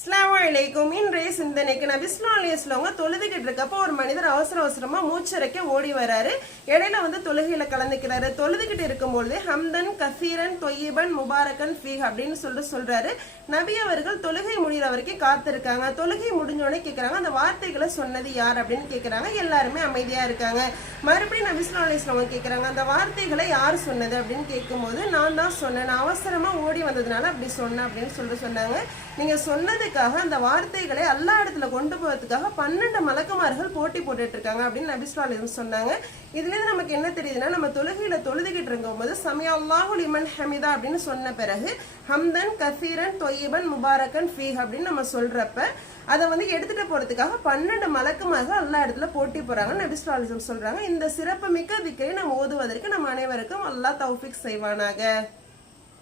அஸ்ஸலாமு இன்றைய சிந்தனைக்கு நபி ஸல்லல்லாஹு அலைஹி வஸல்லம் தொழுதுகிட்டு இருக்கப்போ ஒரு மனிதர் அவசரமா மூச்சரைக்க ஓடி வராரு. இடையில தொழுகையில கலந்துக்கிறாரு. தொழுதுகிட்டு இருக்கும்போது ஹம்தன் கசீரன் தொய்யிபன் முபாரக்கன் ஃபீஹ் அப்படின்னு சொல்றாரு. நபி அவர்கள் தொழுகை முடிகிற வரைக்கும் காத்திருக்காங்க. தொழுகை முடிஞ்சோடனே கேட்கறாங்க, அந்த வார்த்தைகளை சொன்னது யார் அப்படின்னு கேட்கறாங்க. எல்லாருமே அமைதியா இருக்காங்க. மறுபடியும் நபி ஸல்லல்லாஹு அலைஹி வஸல்லம் கேட்கறாங்க, அந்த வார்த்தைகளை யார் சொன்னது அப்படின்னு கேட்கும்போது, நான் தான் சொன்னேன், நான் அவசரமா ஓடி வந்ததுனால அப்படி சொன்னேன் அப்படின்னு சொன்னாங்க. நீங்க சொன்னதுக்காக அந்த வார்த்தைகளை அல்லாஹ் இடத்துல கொண்டு போறதுக்காக 12 மலக்குமார்கள் போட்டி போட்டுட்டு இருக்காங்க அப்படின்னு நபி ஸல்லல்லாஹு அலைஹி வஸல்லம் சொன்னாங்க. இதுல இருந்து நமக்கு என்ன தெரியுதுன்னா, நம்ம தொழுகையில தொழுதுகிட்டு இருக்கும்போது சமிஅ அல்லாஹு லிமன் ஹமிதா அப்படின்னு சொன்ன பிறகு ஹம்தன் கசீரன் தொய்யிபன் முபாரக்கன் ஃபீஹ் அப்படின்னு நம்ம சொல்றப்ப அதை எடுத்துட்டு போறதுக்காக 12 மலக்குமார்கள் அல்லாஹ் இடத்துல போட்டி போறாங்க நபி ஸல்லல்லாஹு அலைஹி வஸல்லம் சொல்றாங்க. இந்த சிறப்பு மிக்க திக்கரை நம்ம ஓதுவதற்கு நம்ம அனைவருக்கும் அல்லாஹ் தௌஃபீக் செய்வானாக.